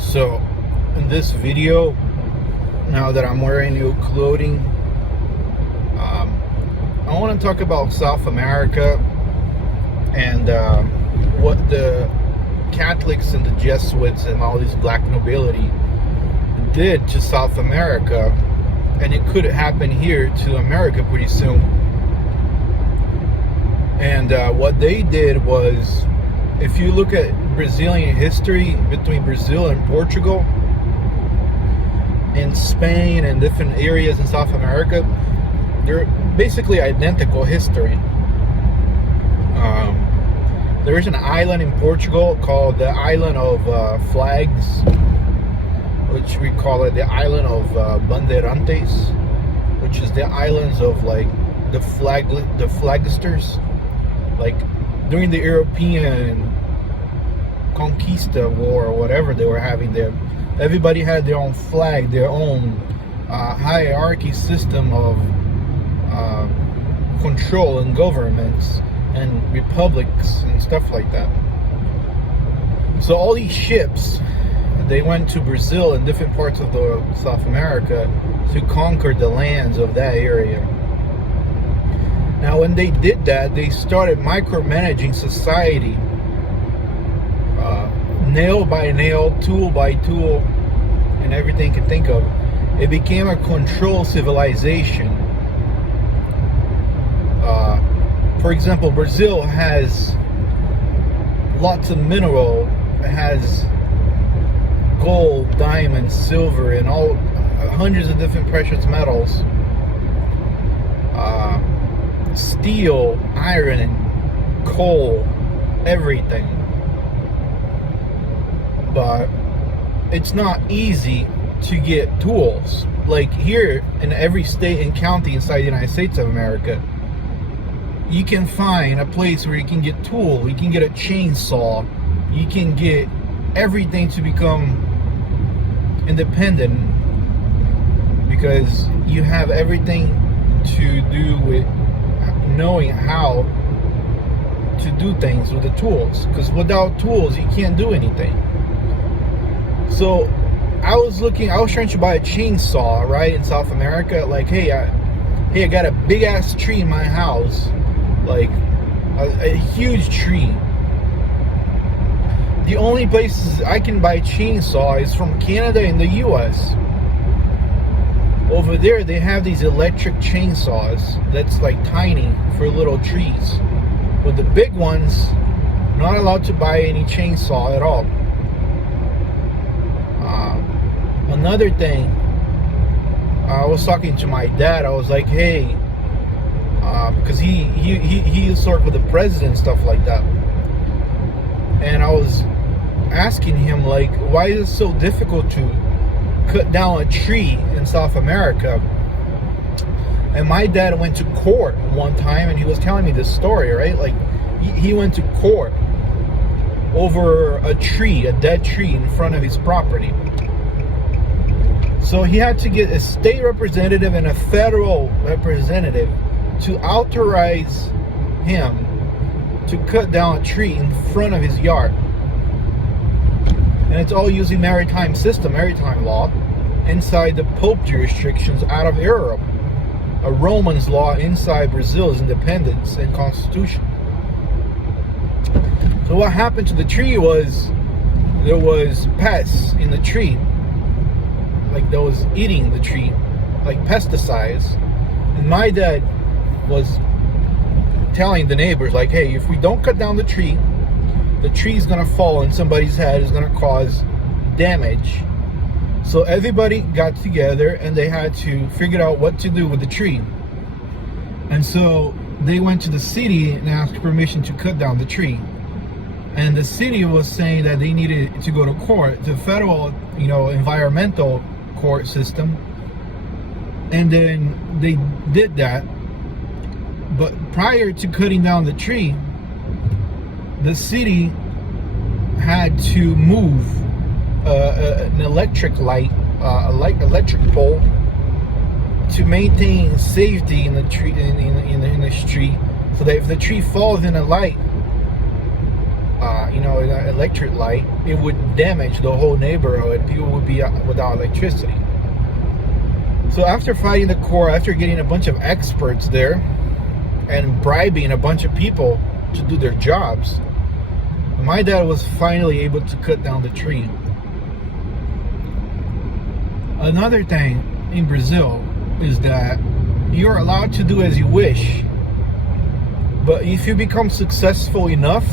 So, in this video, now that I'm wearing new clothing, I want to talk about South America and what the Catholics and the Jesuits and all these black nobility did to South America, and it could happen here to America pretty soon. And what they did was, if you look at Brazilian history between Brazil and Portugal and Spain and different areas in South America, they're basically identical history. There is an island in Portugal called the Island of Flags, which we call it the Island of Bandeirantes, which is the islands of like the flagsters. Like during the European Conquista War or whatever they were having there, everybody had their own flag, their own hierarchy system of control and governments and republics and stuff like that. So all these ships, they went to Brazil and different parts of the South America to conquer the lands of that area. Now when they did that, they started micromanaging society, nail by nail, tool by tool, and everything you can think of. It became a control civilization. For example, Brazil has lots of mineral. It has gold, diamond, silver, and all hundreds of different precious metals. Steel, iron, coal, everything. But it's not easy to get tools. Like here in every state and county inside the United States of America, you can find a place where you can get tools. You can get a chainsaw. You can get everything to become independent, because you have everything to do with knowing how to do things with the tools, because without tools you can't do anything. So I was trying to buy a chainsaw, right, in South America. Like, hey, I got a big ass tree in my house, like a huge tree. The only places I can buy chainsaw is from Canada and the US. Over there they have these electric chainsaws that's like tiny for little trees. But the big ones, not allowed to buy any chainsaw at all. Another thing, I was talking to my dad. I was like, hey, because he used to work with the president and stuff like that. And I was asking him, like, why is it so difficult to cut down a tree in South America? And my dad went to court one time, and he was telling me this story, right? Like, he went to court over a tree, a dead tree in front of his property. So he had to get a state representative and a federal representative to authorize him to cut down a tree in front of his yard. And it's all using maritime law, inside the Pope jurisdictions out of Europe. A Romans law inside Brazil's independence and constitution. So what happened to the tree was, there was pests in the tree, like that was eating the tree, like pesticides. And my dad was telling the neighbors, like, hey, if we don't cut down the tree's gonna fall on somebody's head, is gonna cause damage. So everybody got together and they had to figure out what to do with the tree. And so they went to the city and asked permission to cut down the tree. And the city was saying that they needed to go to court, the federal, environmental court system. And then they did that. But prior to cutting down the tree, the city had to move an electric light, electric pole, to maintain safety in the tree, in the street, so that if the tree falls in a light, or an electric light, it would damage the whole neighborhood. People would be without electricity. So after fighting the court, after getting a bunch of experts there and bribing a bunch of people to do their jobs, my dad was finally able to cut down the tree. Another thing in Brazil is that you're allowed to do as you wish, but if you become successful enough,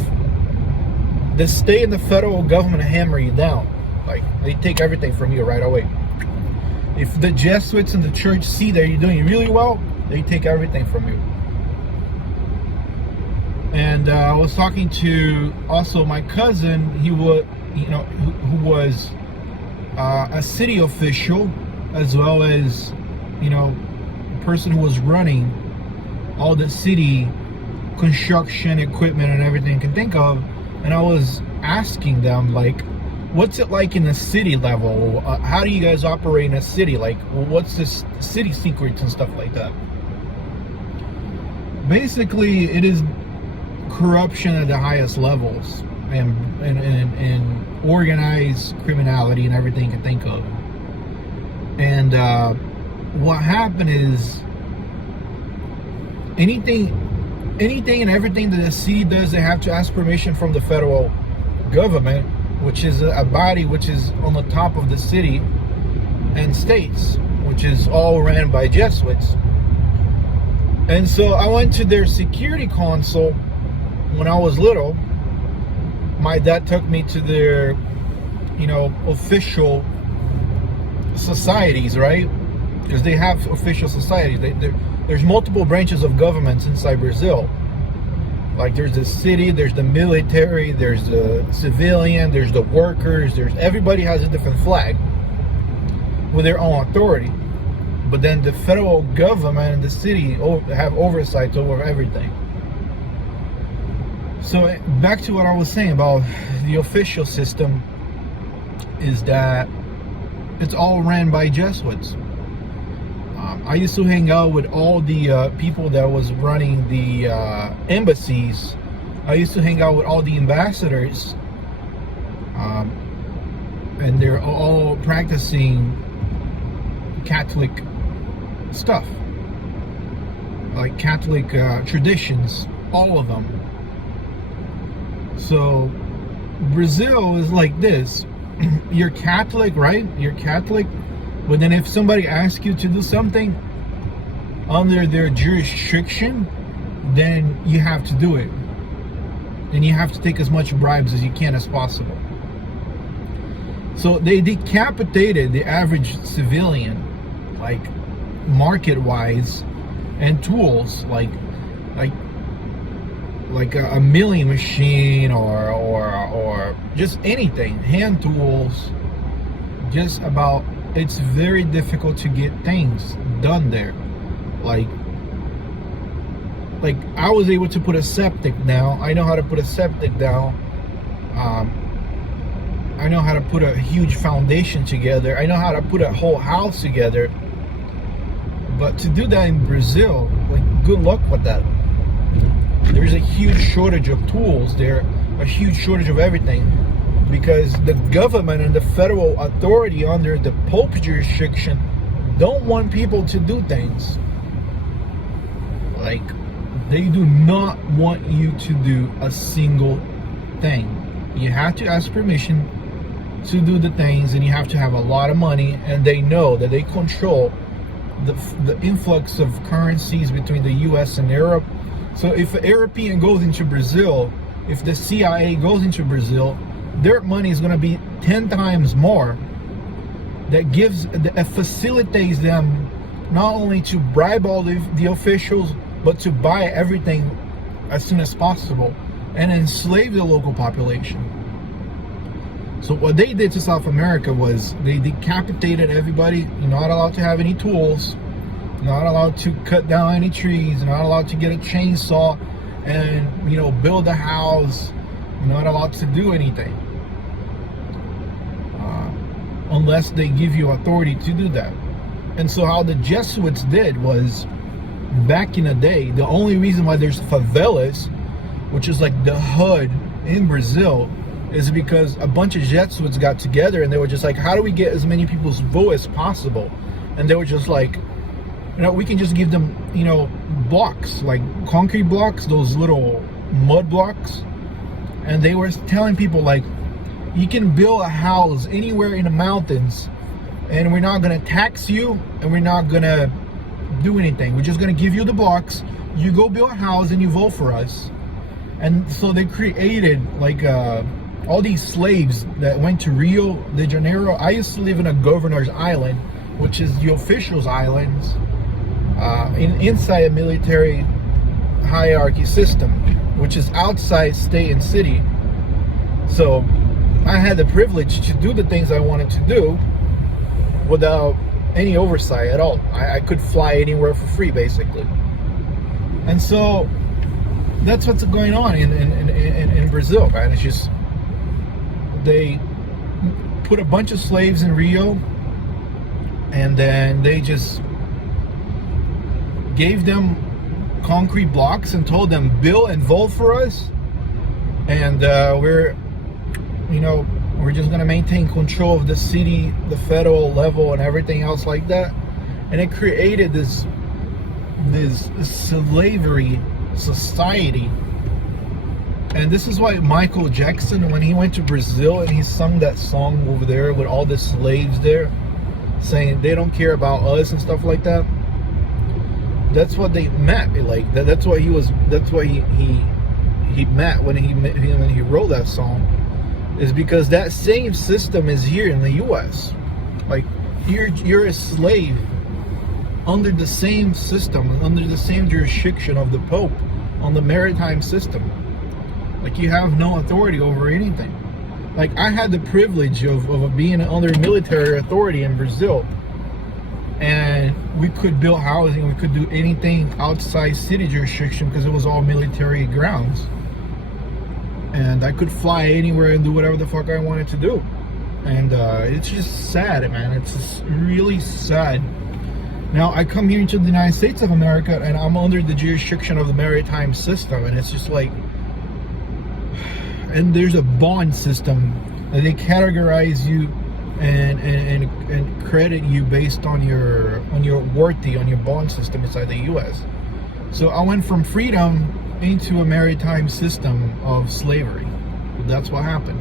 the state and the federal government hammer you down. Like, they take everything from you right away. If the Jesuits and the church see that you're doing really well, they take everything from you. And I was talking to also my cousin. He was, who was a city official, as well as, a person who was running all the city construction equipment and everything you can think of. And I was asking them, like, what's it like in the city level? How do you guys operate in a city? Like, what's the city secrets and stuff like that? Basically, it is corruption at the highest levels, and organized criminality and everything you can think of. And what happened is anything and everything that the city does, they have to ask permission from the federal government, which is a body which is on the top of the city, and states, which is all ran by Jesuits. And so I went to their security council when I was little. My dad took me to their, official societies, right? Because they have official societies. There's multiple branches of governments inside Brazil. Like, there's the city, there's the military, there's the civilian, there's the workers, everybody has a different flag with their own authority. But then the federal government and the city have oversight over everything. So back to what I was saying about the official system, is that it's all ran by Jesuits. I used to hang out with all the people that was running the embassies. I used to hang out with all the ambassadors, and they're all practicing Catholic stuff, like Catholic traditions, all of them. So Brazil is like this. You're Catholic, right? You're Catholic, but then if somebody asks you to do something under their jurisdiction, then you have to do it. And you have to take as much bribes as you can as possible. So they decapitated the average civilian, like market-wise, and tools like a milling machine or just anything, hand tools. Just about, it's very difficult to get things done there. Like I was able to put a septic down. I know how to put a septic down. I know how to put a huge foundation together. I know how to put a whole house together. But to do that in Brazil, like, good luck with that. There's a huge shortage of tools there, a huge shortage of everything, because the government and the federal authority under the Pope's jurisdiction don't want people to do things. Like, they do not want you to do a single thing. You have to ask permission to do the things, and you have to have a lot of money, and they know that they control the influx of currencies between the US and Europe. So if a European goes into Brazil, if the CIA goes into Brazil, their money is going to be 10 times more. That facilitates them not only to bribe all the officials, but to buy everything as soon as possible and enslave the local population. So what they did to South America was they decapitated everybody. You're not allowed to have any tools, not allowed to cut down any trees, not allowed to get a chainsaw and build a house, not allowed to do anything unless they give you authority to do that. And so how the Jesuits did was, back in the day, the only reason why there's favelas, which is like the hood in Brazil, is because a bunch of Jesuits got together and they were just like, how do we get as many people's vote as possible? And they were just like, we can just give them, blocks, like concrete blocks, those little mud blocks. And they were telling people, like, you can build a house anywhere in the mountains and we're not going to tax you and we're not going to do anything. We're just going to give you the blocks. You go build a house and you vote for us. And so they created, like, all these slaves that went to Rio de Janeiro. I used to live in a governor's island, which is the officials' islands, inside a military hierarchy system, which is outside state and city. So I had the privilege to do the things I wanted to do without any oversight at all. I could fly anywhere for free, basically. And so that's what's going on in Brazil, man. It's just, they put a bunch of slaves in Rio, and then they just gave them concrete blocks and told them, build and vote for us, and we're just going to maintain control of the city, the federal level, and everything else like that. And it created this slavery society. And this is why Michael Jackson, when he went to Brazil and he sung that song over there with all the slaves there, saying they don't care about us and stuff like that, that's what they meant. Like that's what he meant when he wrote that song, is because that same system is here in the US. Like, you're a slave under the same system, under the same jurisdiction of the Pope, on the maritime system. Like, you have no authority over anything. Like, I had the privilege of being under military authority in Brazil, and we could build housing, we could do anything outside city jurisdiction because it was all military grounds. And I could fly anywhere and do whatever the fuck I wanted to do. And it's just sad, man. It's just really sad. Now, I come here into the United States of America and I'm under the jurisdiction of the maritime system, and it's just like, and there's a bond system that they categorize you and credit you based on your worthy on your bond system inside the US. So I went from freedom into a maritime system of slavery. That's what happened.